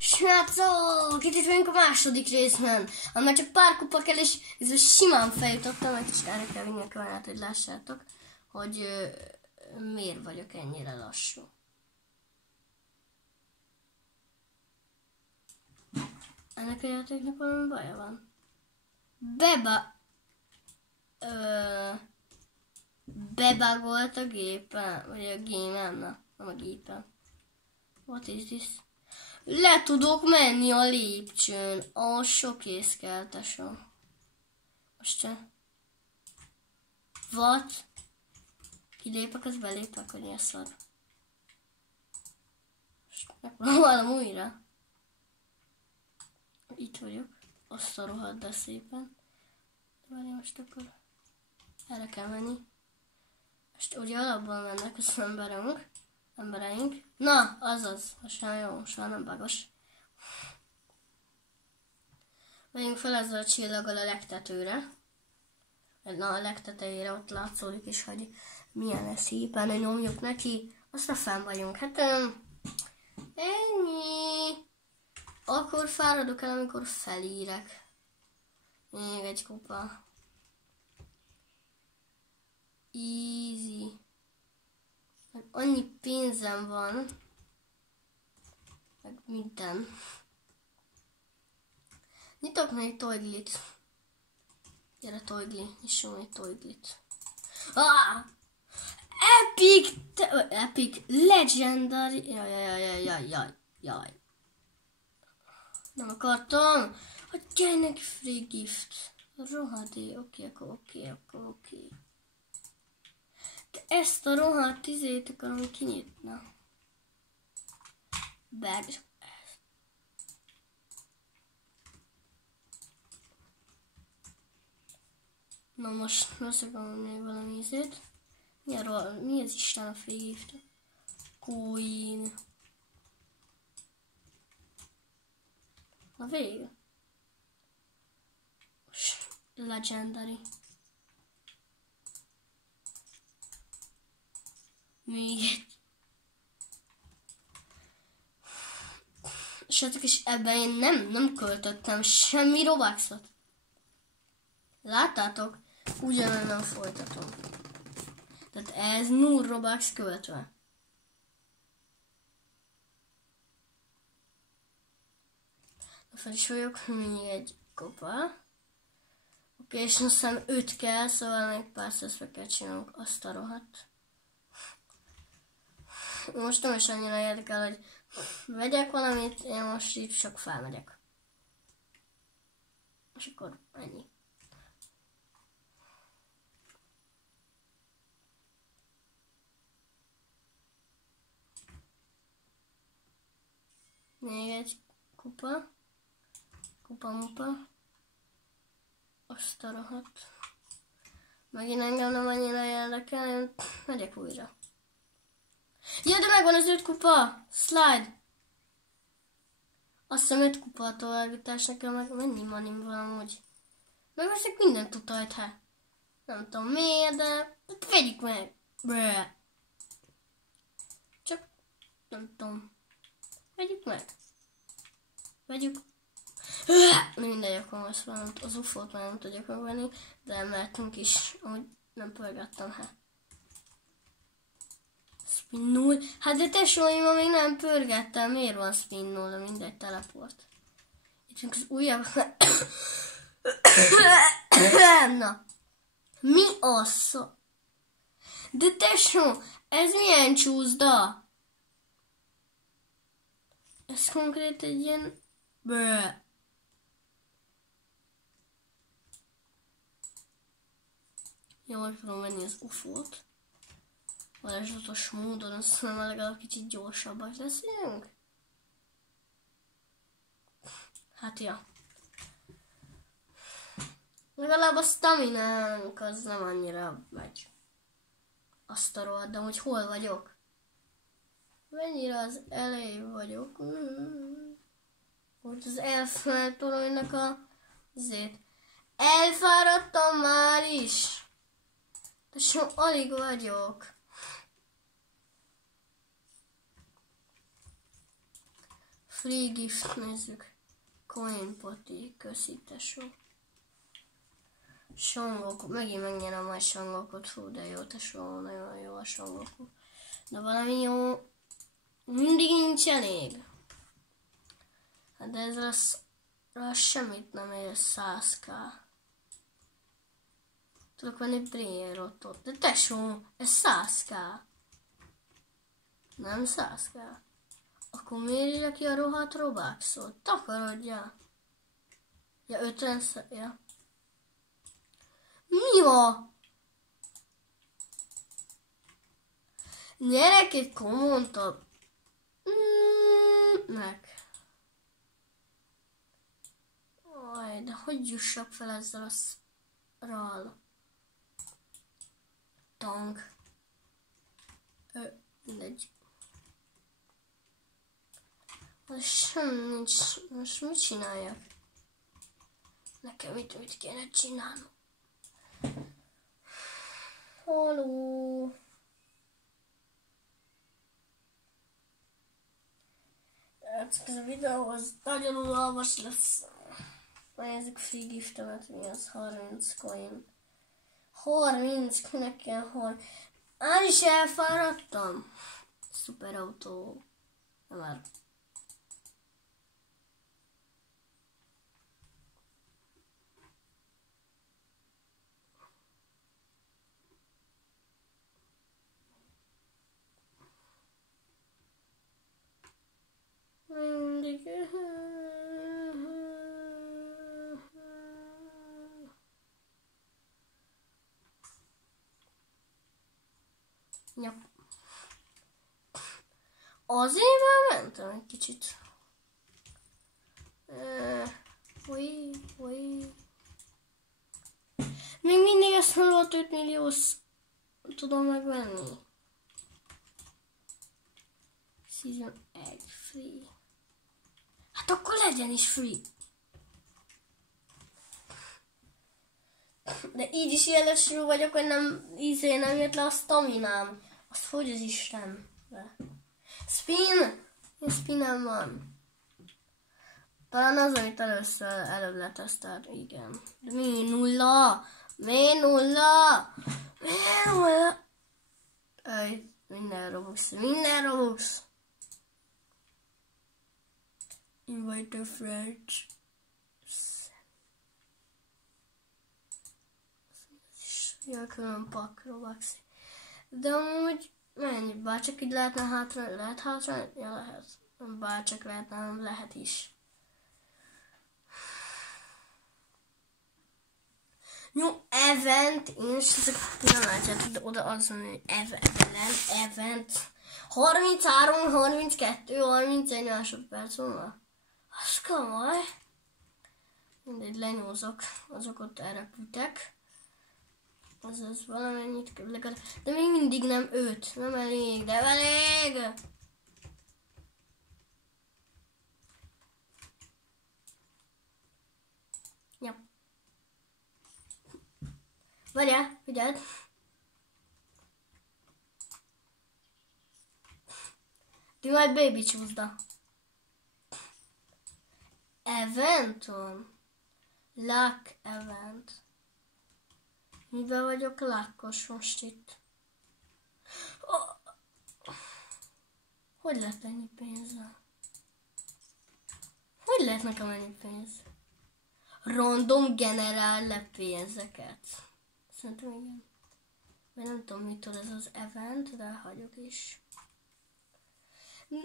Srácok, itt vagyunk a második részben, amely csak pár kupa kell, és ez simán feljutottam, egy kis erre kell vinni a kamerát, hogy lássátok, hogy miért vagyok ennyire lassú. Ennek a játéknak valami baja van. Bebagolt a gépen, vagy a gémen, nem a gépen. What is this? Le tudok menni a lépcsőn. A sok észkeltesem. Most se. What? Kilépek, az belépek, hogy ilyen szar. Most megpróbálom újra. Itt vagyok. Azt a rohadt, de szépen. Várj, most akkor erre kell menni. Most ugye alapban mennek az embereink. Na, azaz. Most már jó, most már nem bagos. Menjünk fel ezzel a csillaggal a legtetőre. Na, a legtetejére ott látszódik is, hogy milyen szépen, hogy nyomjuk neki. Aztán fenn vagyunk. Hát ennyi. Akkor fáradok el, amikor felírek. Még egy kupa. Easy. Meg annyi pénzem van. Meg minden. Nyitok meg egy toiglit. Gyere Toigli, nyissunk egy toiglit. Ah! Epic, legendary. Jaj. Nem akartam. Hogy kell neki free gift. Rohadé, oké. De ezt a rohadt izét akarom kinyitna. Bag. Na most összekamom még valami izét. Mi az Isten a free gift? Coin. Na vége. Legendary. Még egy. Srácok, és ebben én nem költöttem semmi Robuxot. Láttátok? Ugyanonnan folytatom. Tehát ez 0 Robux követve. Fel is vagyok, még egy kopa. Oké, és azt hiszem 5 kell, szóval még pár szeszbe kell csinálunk azt a rohadt. Most nem is annyira érdekel, hogy vegyek valamit, én most így csak felmegyek. És akkor ennyi. Még egy kupa. Kupa-mupa. Azt a rohadt. Megint engem nem annyira érdekel, én megyek újra. Ja, de megvan az 5 kupa! Slide! Azt hiszem 5 kupa a továbbítás, nekem meg mennyi manim van amúgy. Megveszek mindent utajt, hát. Nem tudom miért, de vegyük meg! Brrr. Csak nem tudom. Vegyük meg. Mindegy, akkor most valamit, az UFO-t már nem tudjuk megvenni, de mehetünk is, ahogy nem pörgettem, hát. Spin 0. Hát de tesó, én ma még nem pörgettem, miért van spin 0, de mindegy, teleport. Itt az újabb... Na. Mi az? De tesó, ez milyen csúszda? Ez konkrét egy ilyen... Brrr. Jó, meg fogom venni az UFO-t. Varázslatos módon, azt hiszem legalább kicsit gyorsabbak leszünk. Hát ja. Legalább a staminánk az nem annyira megy. Azt a rohadt, de hogy hol vagyok? Mennyire az elején vagyok? Hogy az elfeltoronynak a zét. Elfáradtam már is. De so alig vagyok. Free gift, nézzük. Coin poti, köszi tesó. Songoku, megint megnyerem majd Songokot, fú, de jó tesó, nagyon jó a Songoku. De valami jó, mindig nincs elég. Hát de ez az semmit nem ér, 100k. Tudok venni Brairotot, de tesó, ez 100k. Nem 100k. Akkor miért írja ki a rohadt Robuxot? Takarodja. Ja, 50 ja. Mi van? Nyerek egy kommontabb. Meg. Aj, de hogy jussak fel ezzel a szral? Tank. Mindegy. Sem nincs. Most mit csináljak? Nekem mit kéne csinálnom? Haló. Ez a videóhoz nagyon unalmas lesz. Nézzük free giftemet, mi az? 30 coin. 30, kinek kell 30? Án is elfáradtam. Szuper autó. Nem már. Mindig. Ja. Azért már mentem egy kicsit. Még mindig ezt 5 milliós tudom megvenni. Season 1 free. Hát akkor legyen is free. De így is jelesül vagyok, hogy nem jött le a staminám. Azt hogy az Istenbe? Spin! Én spinem van. Talán az, amit előbb letesztelt, igen. De mi nulla? Mi nulla? Mi nulla? Ej, minden Robux. Invite a friend. Jaj, külön pak Robux. De amúgy mennyi? Bárcsak így lehetne hátra? Lehet hátra? Ja, lehet. Bárcsak lehetne, nem lehet is. Jó, event, én is nem látjátok, de oda az mondja, hogy event. 33, 32, 31 másodperc múlva. Az komoly. Mindegy, lenyúzok, azok ott elrepültek. Azaz valamennyit legalább. De még mindig nem 5, nem elég, de elég! Ja. Várjál, figyeld! Ti majd baby csúszda. Eventon. Luck event. Mivel vagyok lakkos most itt? Oh. Hogy lett ennyi pénzzel? Hogy lehet nekem ennyi pénz? Random generál le pénzeket. Szerintem igen. Mert nem tudom mitől ez az event, de hagyok is.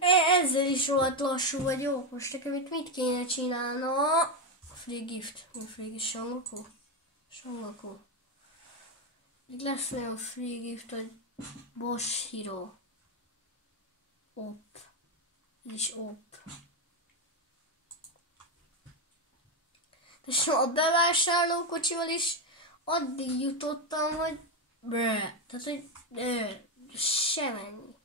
Ezzel is volt lassú vagyok. Most nekem itt mit kéne csinálnom? Free gift. Free gift Songoku. Még lesz olyan free gift, hogy Bosch Hero. Op. És op. És a bevásárlókocsival is addig jutottam, hogy tehát, hogy semennyi.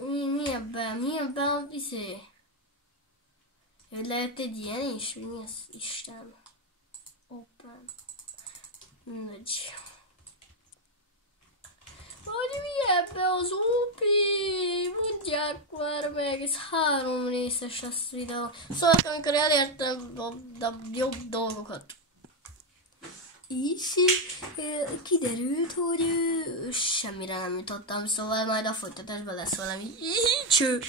Mi ebben az izé? Hogy lehet egy ilyen is? Mi az Isten? Open. Mindegy. Hogy mi ebbe az OP? Mondják már meg, ez 3 részes lesz videó. Szóval amikor elértem a jobb dolgokat. És kiderült, hogy semmire nem jutottam, szóval majd a folytatásban lesz valami. Cső!